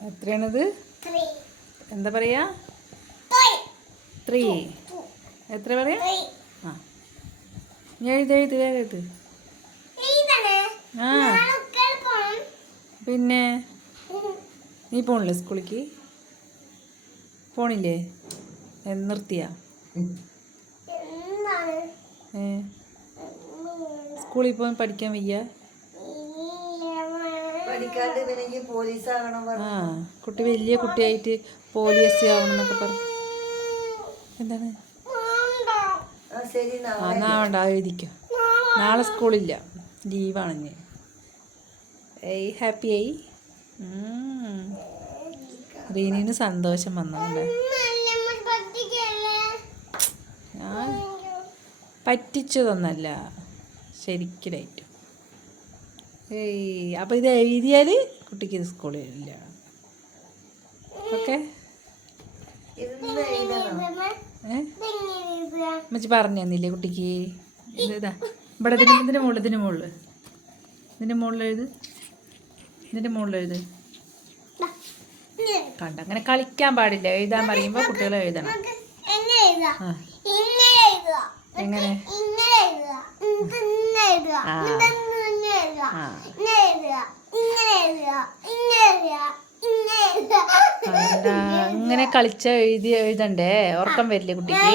എത്രയാണിത്? Three എന്താ പറയാ? Three three എത്ര പറയാ? ആ. ഞാൻ എഴുതി എഴുതി ഇതാണ്. ആ. പിന്നെ? നീ പോണില്ലേ സ്കൂളിലേക്ക്? പോണില്ലേ? നിർത്തിയാ? സ്കൂളിൽ പോകാൻ പഠിക്കാൻ വയ്യ പഠിക്കാണ്ട് പിന്നെ പോലീസ് ആകണം ആ കുട്ടി വലിയ കുട്ടിയായിട്ട് പോലീസ് ആവണം എന്നൊക്കെ പറഞ്ഞു. എന്താണ്? ആ എന്നാ. വേണ്ട എഴുതിക്കോ. നാളെ സ്കൂളില്ല ലീവാണ് ഞാൻ ഏയ് ഹാപ്പി ആയി. റീനിന് സന്തോഷം വന്നോണ്ട്. ഞാൻ പറ്റിച്ചതൊന്നല്ല ശരിക്കലായിട്ട് ഏയ് അപ്പം ഇത് എഴുതിയാൽ കുട്ടിക്ക് സ്കൂളിൽ ഇല്ല. ഓക്കെ? മച്ചി പറഞ്ഞു തന്നില്ലേ കുട്ടിക്ക്? ഇത് ഇവിടെ ഇതിന് ഇതിന്റെ മുകളിൽ ഇതിന്റെ മുകളിൽ ഇതിന്റെ മുകളിൽ എഴുത്. ഇതിന്റെ മുകളിൽ എഴുത്. കണ്ട? അങ്ങനെ കളിക്കാൻ പാടില്ല. എഴുതാൻ പറയുമ്പോൾ കുട്ടികൾ എഴുതണം. എങ്ങനെ? ആ. ഇങ്ങനെ എഴുതുക എഴുതുക എഴുതുക എഴുതുക അങ്ങനെ കളിച്ച എഴുതി എഴുതണ്ടേ? ഉറക്കം വരില്ലേ കുട്ടിക്ക്?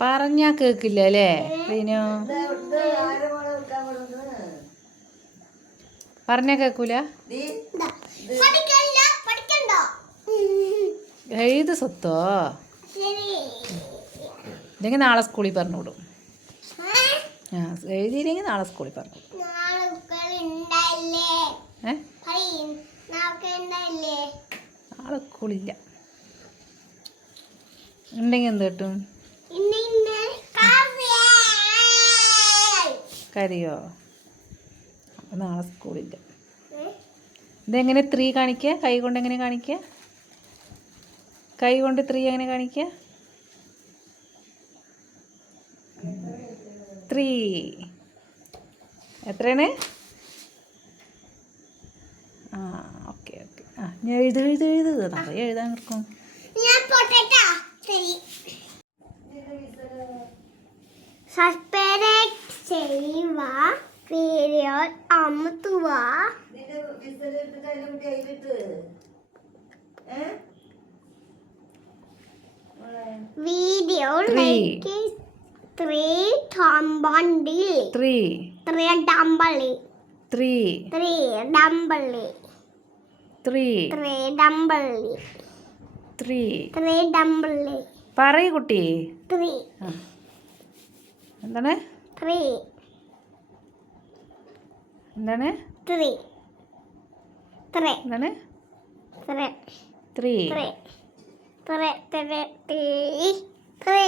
പറഞ്ഞാ കേക്കില്ല അല്ലേ? റീനു? കൊടുക്കുന്നത് പറഞ്ഞാ കേക്കൂല? എഴുത് സ്വത്തോ? ഇല്ലെങ്കിൽ നാളെ സ്കൂളിൽ പറഞ്ഞു വിടും ഏ? ആ എഴുതിയില്ലെങ്കിൽ നാളെ സ്കൂളിൽ പറഞ്ഞു. നാളെ സ്കൂളില്ല. ഉണ്ടെങ്കിൽ എന്ത് കിട്ടും? കരയോ അപ്പം നാളെ സ്കൂളില്ല. ഇതെങ്ങനെ ത്രീ കാണിക്കുക കൈ കൊണ്ട് എങ്ങനെ കാണിക്കുക കൈ കൊണ്ട് ത്രീ എങ്ങനെ കാണിക്കുക ത്രീ. എത്രയാണ്? ആ ഓക്കെ ഓക്കെ. ആ ഞാൻ എഴുതി എഴുതി എഴുതുക നിറയെ എഴുതാൻ ചെയ്യുക. വീഡിയോ അമുത്തുക. Like three ടമ്പണ്ടി three three double three three double three three double three three double പറയ് കുട്ടി. ത്രീ എന്താണ്? ത്രീ എന്താണ്? ത്രീ ത്രീ എന്താണ്? Three three three three three three